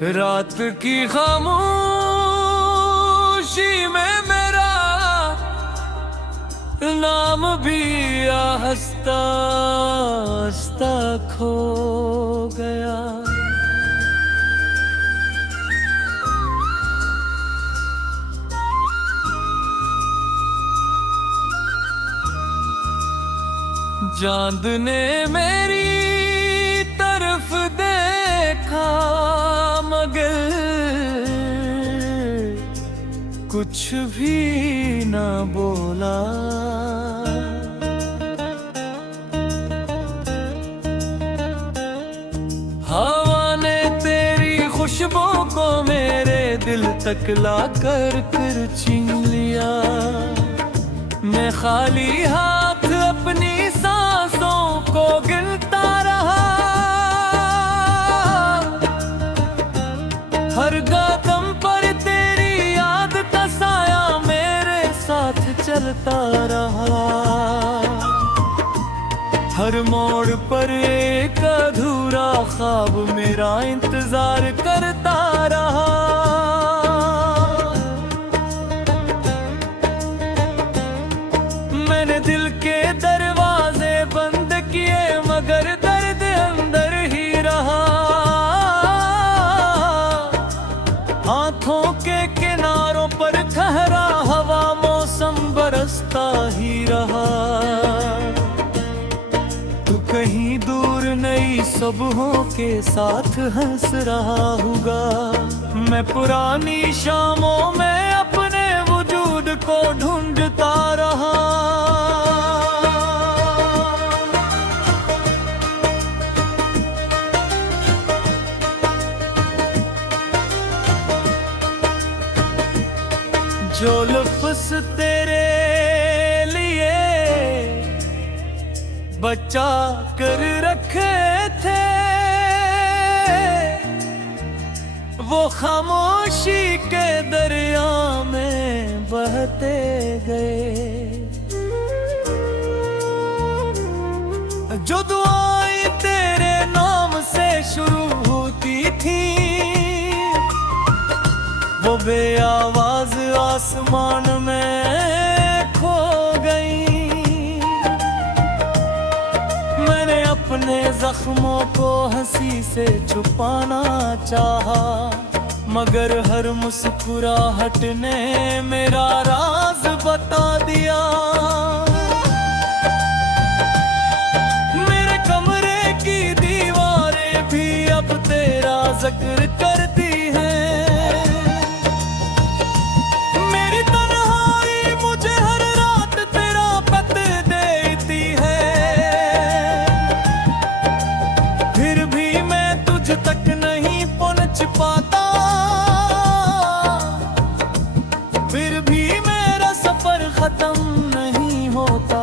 रात की खामोशी में मेरा नाम भी आहिस्ता आहिस्ता खो गया। चांद ने मेरी तरफ देखा मगर कुछ भी ना बोला। हवा ने तेरी खुशबू को मेरे दिल तक लाकर कर छीन लिया। मैं खाली हाथ अपनी सांसों को गिनता रहा। हर कदम पर तेरी याद का साया मेरे साथ चलता रहा। हर मोड़ पर एक अधूरा ख्वाब मेरा इंतजार करता रहा। मैंने दिल के दरवाजे बंद किए मगर दर्द अंदर ही रहा। आंखों के किनारों पर ठहरा हवा मौसम बरसता ही रहा। तू कहीं दूर नई सुबहों के साथ हंस रहा होगा। मैं पुरानी शामों में अपने वजूद को ढूंढता रहा। जो लफ्ज़ तेरे लिए बचा कर रखे थे वो खामोशी के दरिया में बहते गए। जो दुआएं तेरे नाम से शुरू होती थी वो बेआवाज आसमान में खो गई। मैंने अपने जख्मों को हंसी से छुपाना चाहा मगर हर मुस्कुराहट ने मेरा राज बता दिया। मेरे कमरे की दीवारें भी अब तेरा जिक्र करती हैं। तक नहीं पहुंच पाता फिर भी मेरा सफर खत्म नहीं होता।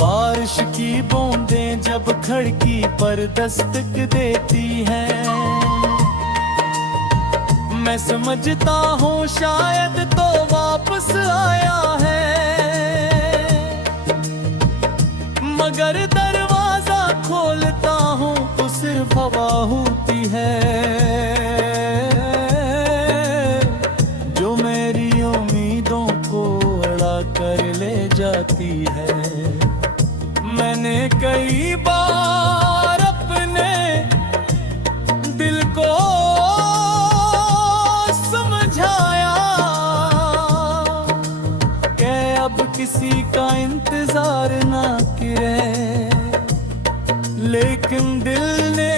बारिश की बूंदें जब खिड़की पर दस्तक देती हैं मैं समझता हूँ शायद तो वापस आया है। मगर दरवाजा खोलता हूँ तो सिर्फ हवा होती है जो मेरी उम्मीदों को उड़ा कर ले जाती है। मैंने कई बार अपने दिल को समझाया कि अब किसी का इंतजार ना करे लेकिन दिल ने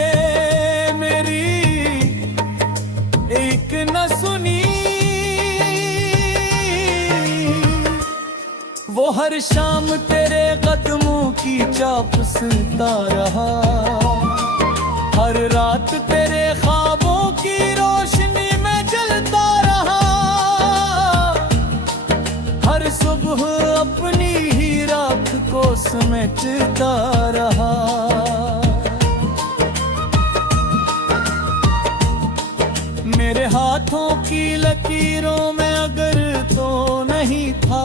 मेरी एक न सुनी। वो हर शाम तेरे कदमों की चाप सुनता रहा। हर रात तेरे ख्वाबों की रोशनी में जलता रहा। हर सुबह अपनी ही रात को समेटता रहा। मेरे हाथों की लकीरों में अगर तो नहीं था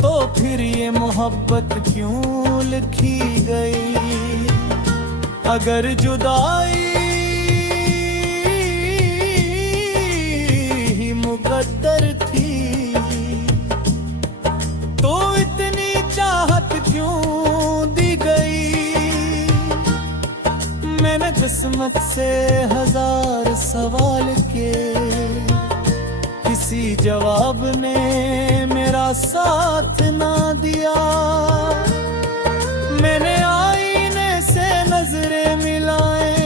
तो फिर ये मोहब्बत क्यों लिखी गई। अगर जुदाई ही मुकद्दर थी तो इतनी चाहत क्यों दी गई। मैंने किस्मत से हजार सवाल किए, किसी जवाब ने मेरा साथ ना दिया। मैंने आईने से नजरें मिलाए,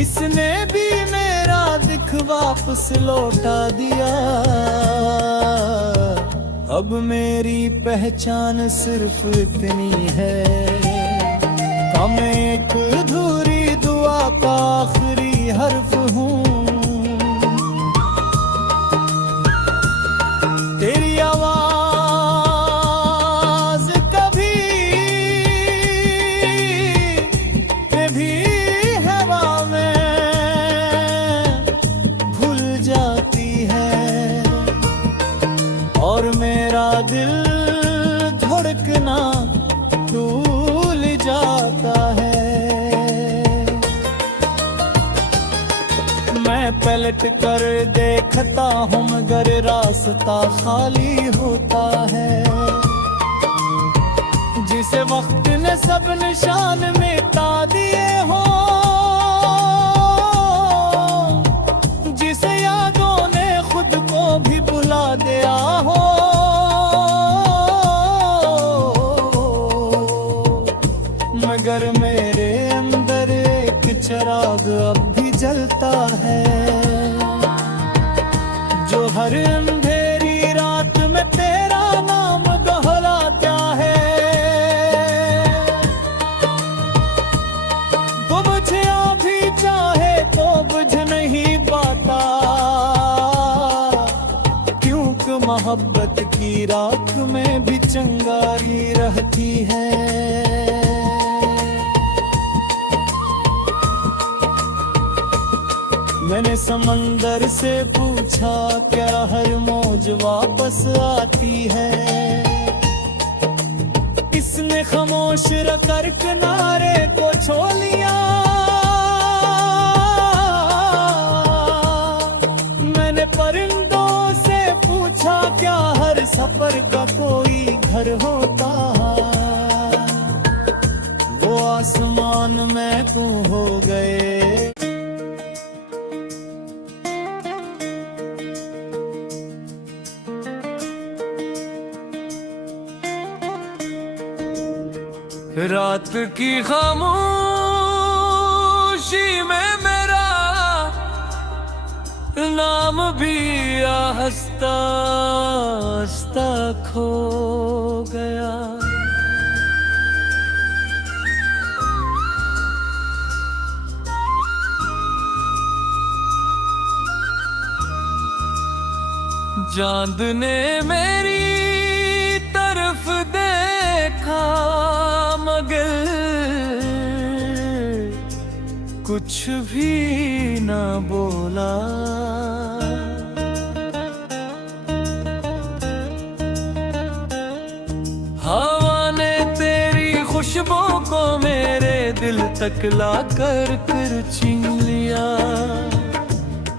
इसने भी मेरा दिख वापस लौटा दिया। अब मेरी पहचान सिर्फ इतनी है, मैं एक अधूरी दुआ का आखिरी हर्फ हूँ। तेरी आवाज कभी कभी हवा में भूल जाती है, और मेरा दिल धड़कना भूल जाता है। मैं पलट कर देखता हूँ मगर रास्ता खाली होता है। जिसे वक्त ने सब निशान मिटा दिए हो, जिसे यादों ने खुद को भी भुला दिया हो, मगर मेरे अंदर एक चिराग अब भी जलता है, जो हर अंधेरी रात में तेरा नाम दोहराता है। वो मुझे अभी चाहे तो बुझ नहीं पाता, क्योंकि मोहब्बत की राख में भी चिंगारी रहती है। मैंने समंदर से पूछा क्या हर मौज वापस आती है, इसने खामोश रखकर किनारे को छोड़ लिया। मैंने परिंदों से पूछा क्या हर सफर का कोई घर होता, वो आसमान में खो हो गए। रात की खामोशी में मेरा नाम भी आहिस्ता आहिस्ता खो गया। चांद ने मेरी तरफ देखा मगर कुछ भी ना बोला। हवा ने तेरी खुशबू को मेरे दिल तक ला कर छीन लिया।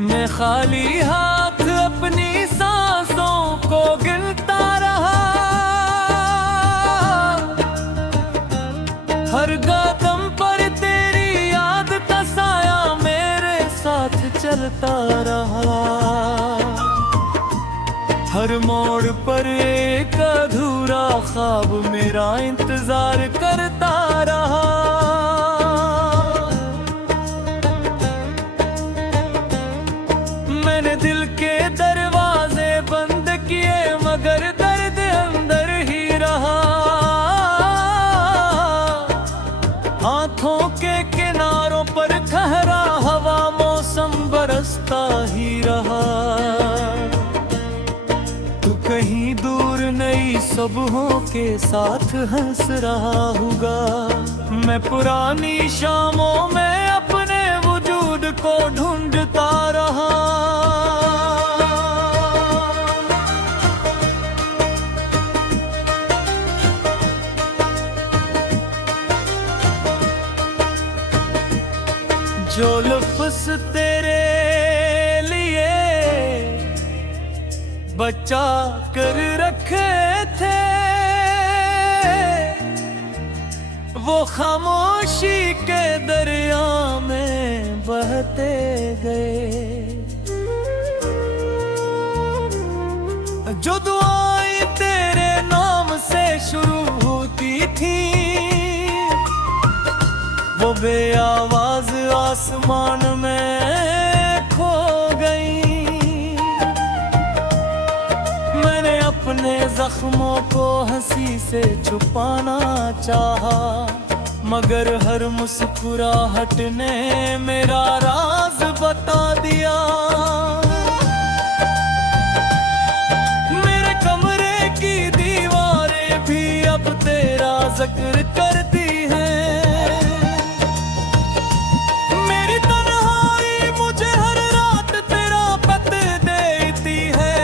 मैं खाली हाथ अपनी सांसों को गिनता रहा, हर कदम पर तेरी याद का साया मेरे साथ चलता रहा। हर मोड़ पर एक अधूरा ख्वाब मेरा इंतजार करता रहा। मैंने दिल के दरवाजे बंद किए मगर दर्द अंदर ही रहा। हाथों के किनारों पर ठहरा हवा मौसम बरसता ही रहा। तू कहीं दूर नई सुबहों के साथ हंस रहा होगा। मैं पुरानी शामों में अपने वजूद को ढूंढता रहा। जो लफ्ज़ तेरे लिए बचा कर रखे थे, वो खामोशी के दरिया में बहते गए। जो दुआएं तेरे नाम से शुरू होती थी, वो बेआवाज आसमान में खो गई। मैंने अपने जख्मों को हंसी से छुपाना चाहा, मगर हर मुस्कुराहट ने मेरा राज बता दिया। मेरे कमरे की दीवारें भी अब तेरा जिक्र करती हैं। मेरी तन्हाई मुझे हर रात तेरा पत देती है।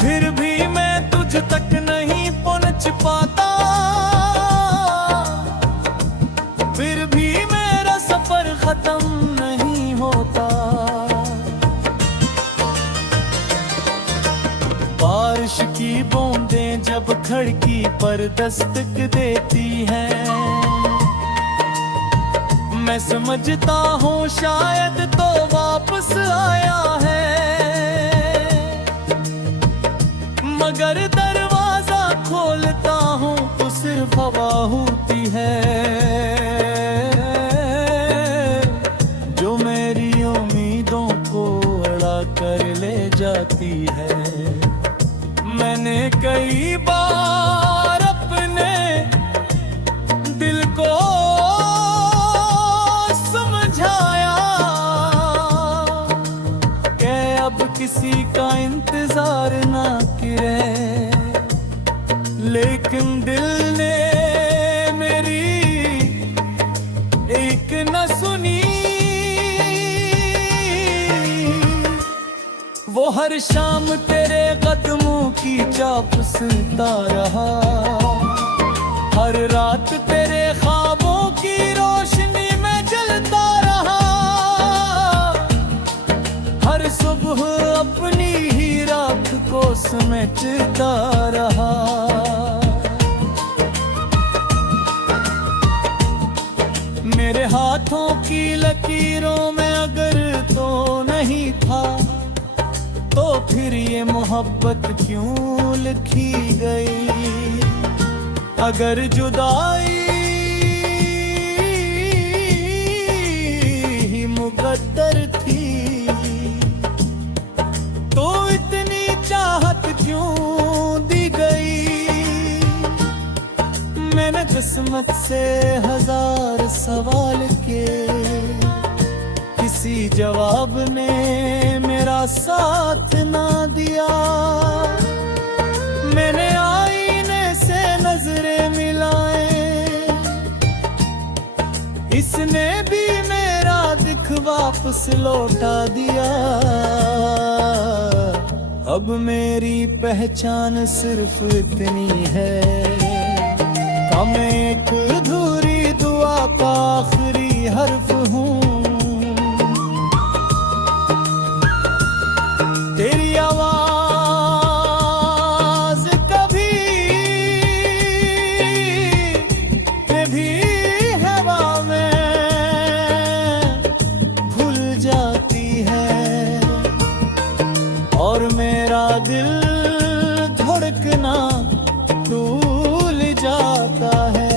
फिर भी मैं तुझ तक नहीं पहुंच पाता, फिर भी मेरा सफर खत्म नहीं होता। बारिश की बूंदें जब खिड़की पर दस्तक देती हैं, मैं समझता हूँ शायद तो वापस आया है। मगर दरवाजा खोलता हूँ तो सिर्फ हवा होती है, जो मेरी उम्मीदों को उड़ा कर ले जाती है। मैंने कई बार अपने दिल को समझाया कि अब किसी का इंतजार ना करे, लेकिन दिल ने मेरी एक न सुनी। वो हर शाम तेरे कदमों की चाप सुनता रहा, हर रात तेरे ख्वाबों की रोशनी में जलता रहा। हर सुबह अपनी ही रात को समेटता रहा। मेरे हाथों की लकीरों में अगर तो नहीं था, तो फिर ये मोहब्बत क्यों लिखी गई। अगर जुदाई ही मुकद्दर थी, तो इतनी चाहत क्यों दी गई। मैंने किस्मत से हजार सवाल किए, किसी जवाब ने मेरा साथ ना दिया। मैंने आईने से नजरें मिलाए, इसने भी मेरा दिख वापस लौटा दिया। अब मेरी पहचान सिर्फ इतनी है, मैं एक अधूरी दुआ का आखिरी हर्फ हूँ। तेरी आवाज कभी भी हवा में भूल जाती है, और मेरा दिल धड़कना भूल जाता है।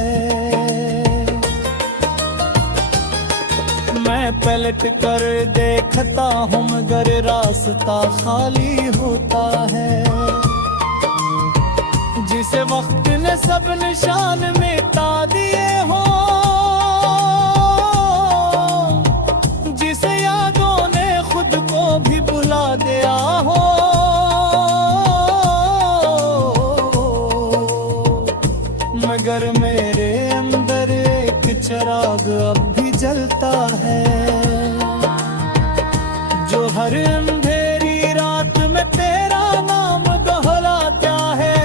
मैं पलट कर देखता हूँ मगर रास्ता खाली होता है। जिसे वक्त ने सब निशान मिटा दिए हो, जिसे यादों ने खुद को भी भुला दिया हो, मगर मेरे अंदर एक चिराग अब भी जलता है, जो हर अंधेरी रात में तेरा नाम दोहराता है।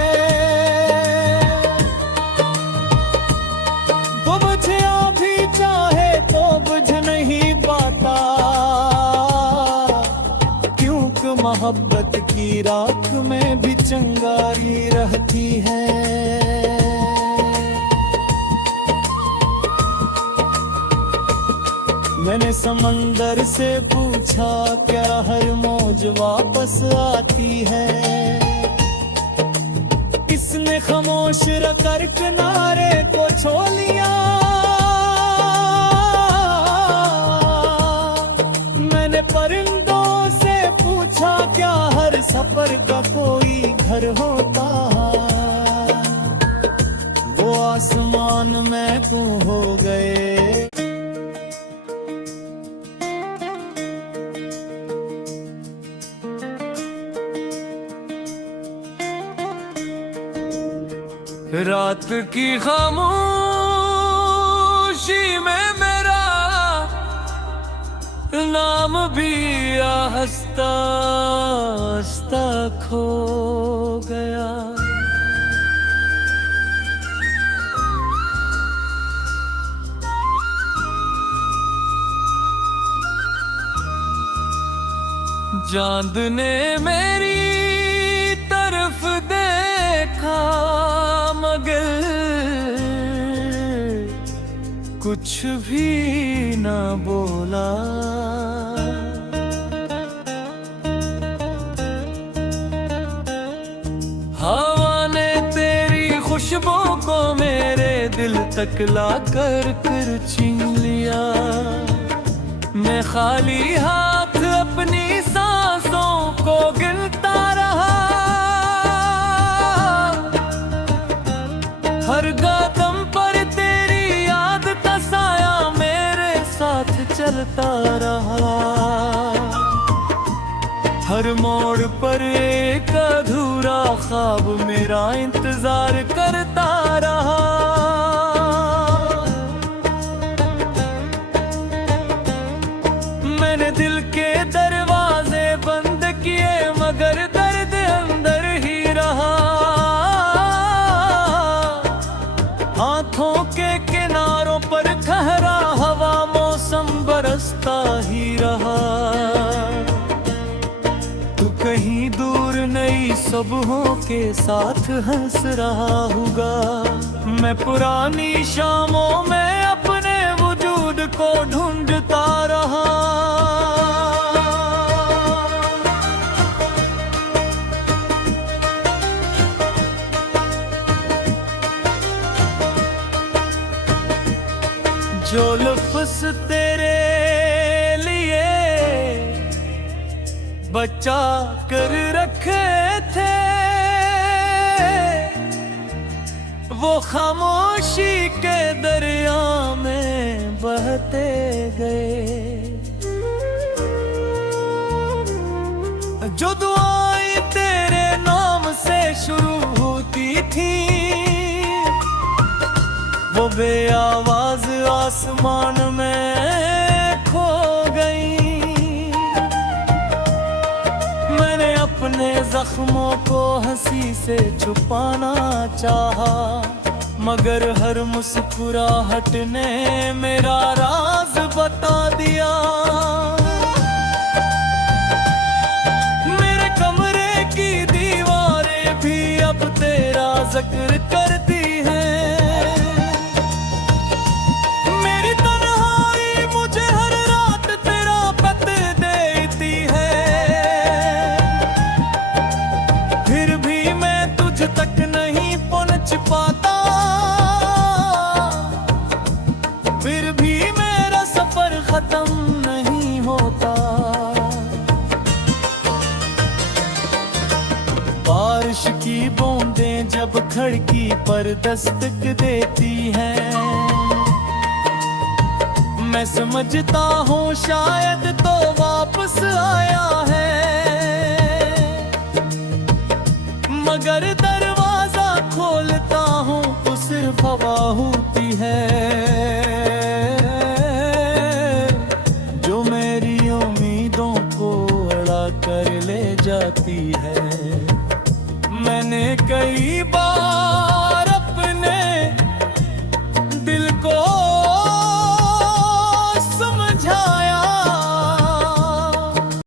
की राख में भी चिंगारी रहती है। मैंने समंदर से पूछा क्या हर मौज वापस आती है। इसने खामोश रखकर किनारे को छोड़ लिया। मैंने परिंदों से पूछा क्या हर सफर का कोई घर होता। वो आसमान में खो हो गए। रात की खामोशी में मेरा नाम भी आहिस्ता आहिस्ता खो गया। चांद ने मेरी तरफ देखा मगर कुछ भी न बोला। हवा ने तेरी खुशबू को मेरे दिल तक ला कर छीन लिया। मैं खाली हाथ अपनी सांसों को गिनता रहा। हर कदम पर तेरी याद का साया मेरे साथ चलता रहा। हर मोड़ पर एक अधूरा ख्वाब मेरा इंतजार करता रहा। मैंने दिल के दरवाजे बंद किए मगर दर्द अंदर ही रहा। हाथों के किनारों पर ठहरा हवा मौसम बरसता ही रहा। तू कहीं दूर नई सुबहों के साथ हंस रहा होगा। मैं पुरानी शामों में अपने वजूद को ढूंढता रहा। जो लफ्ज़ तेरे लिए बचा कर रखे थे वो खामोशी के दरिया में बहते गए। जो दुआएं तेरे नाम से शुरू होती थी वो बेआवाज आसमान में खो गई। मैंने अपने जख्मों को हंसी से छुपाना चाहा मगर हर मुस्कुराहट ने मेरा राज बता दिया। मेरे कमरे की दीवारें भी अब तेरा जिक्र करती हैं। तक नहीं पहुंच पाता फिर भी मेरा सफर खत्म नहीं होता। बारिश की बूंदें जब खिड़की पर दस्तक देती हैं मैं समझता हूँ शायद तो वापस आया है। मगर दरवाजा खोलता हूँ तो सिर्फ हवा होती है जो मेरी उम्मीदों को उड़ा कर ले जाती है। मैंने कई बार